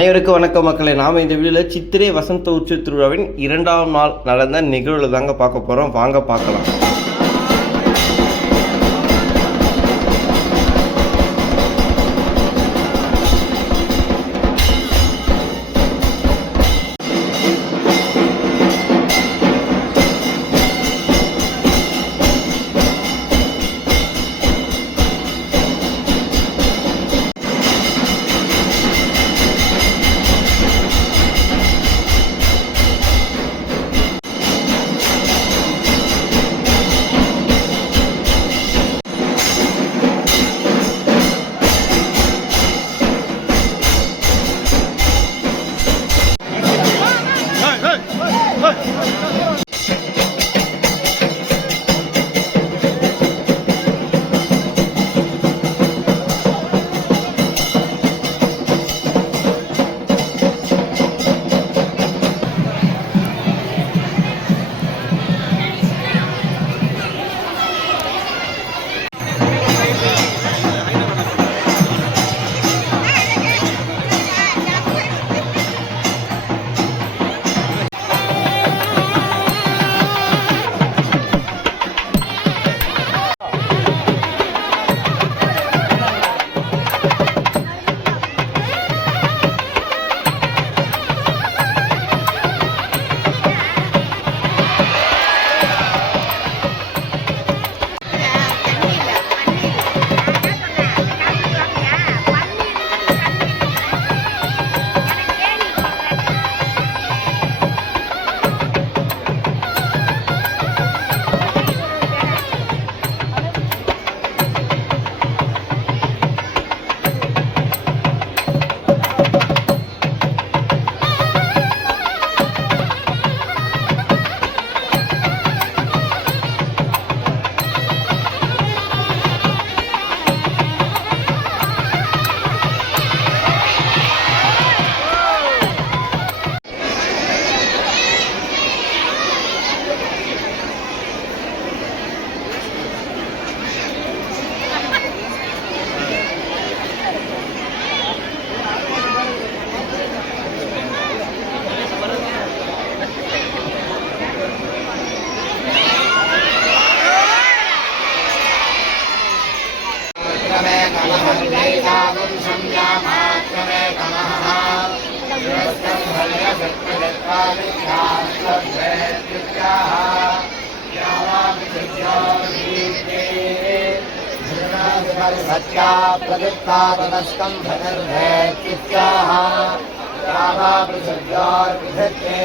அனைவருக்கும் வணக்கம் மக்களே. நாம் இந்த வீடியோவில் சித்திரை வசந்த உற்சவ திருவிழாவின் 2ஆம் நாள் நடந்த நிகழ்வுகளை தாங்க பார்க்க போகிறோம். வாங்க பார்க்கலாம். सत्या प्रदत्तापनस्कं धनुर्भेत्याः यावापृथिव्योर्विधत्ते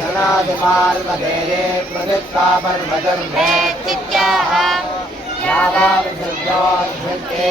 धनादिपार्वदेरे प्रदत्तापर्वदर्भेत्याः यावापृथिव्योर्विधत्ते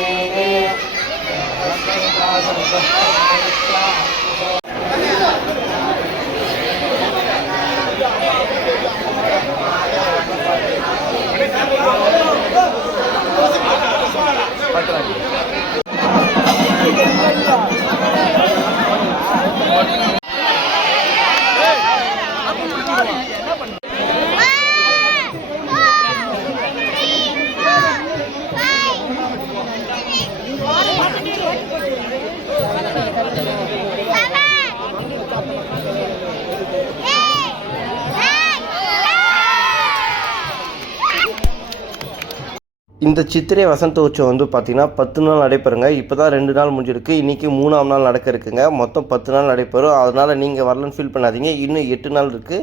இந்த சித்திரை வசந்த உற்சவம் வந்து பார்த்திங்கன்னா 10 நாள் நடைபெறுங்க. இப்போ தான் 2 நாள் முடிஞ்சிருக்கு. இன்றைக்கி 3ஆம் நாள் நடக்க இருக்குங்க. மொத்தம் 10 நாள் நடைபெறும். அதனால் நீங்கள் வரலன்னு ஃபீல் பண்ணாதீங்க. இன்னும் 8 நாள் இருக்குது.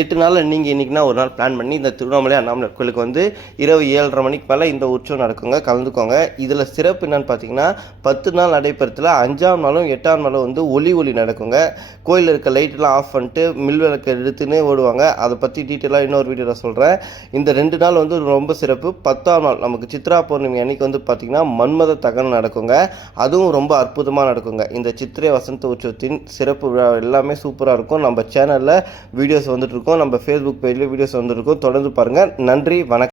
8 நாளில் நீங்கள் இன்றைக்கினா ஒரு நாள் பிளான் பண்ணி இந்த திருவண்ணாமலை அண்ணாமலை கோயிலுக்கு வந்து இரவு 7:30 மணிக்கு மேலே இந்த உற்சவம் நடக்குங்க. கலந்துக்கோங்க. இதில் சிறப்பு என்னென்னு பார்த்தீங்கன்னா 10 நாள் நடைபெறத்தில் 5ஆம் நாளும் 8ஆம் நாளும் வந்து ஒளி நடக்குங்க. கோயிலில் இருக்க லைட்டெல்லாம் ஆஃப் பண்ணிட்டு மில் விளக்கு எடுத்துன்னு ஓடுவாங்க. அதை பற்றி டீட்டெயிலாக இன்னொரு வீடியோவில் சொல்கிறேன். இந்த 2 நாள் வந்து ரொம்ப சிறப்பு. 10ஆம் நாள் நமக்கு சித்ரா பௌர்ணமி அன்னைக்கு வந்து பார்த்திங்கன்னா மன்மத தகனம் நடக்குங்க. அதுவும் ரொம்ப அற்புதமாக நடக்குங்க. இந்த சித்திரை வசந்த உற்சவத்தின் சிறப்பு விழா எல்லாமே சூப்பராக இருக்கும். நம்ம சேனலில் வீடியோஸ் வந்துட்டு இருக்கோம். நம்ம ஃபேஸ்புக் பேஜில் வீடியோஸ் வந்துட்டு இருக்கோம். தொடர்ந்து பாருங்கள். நன்றி, வணக்கம்.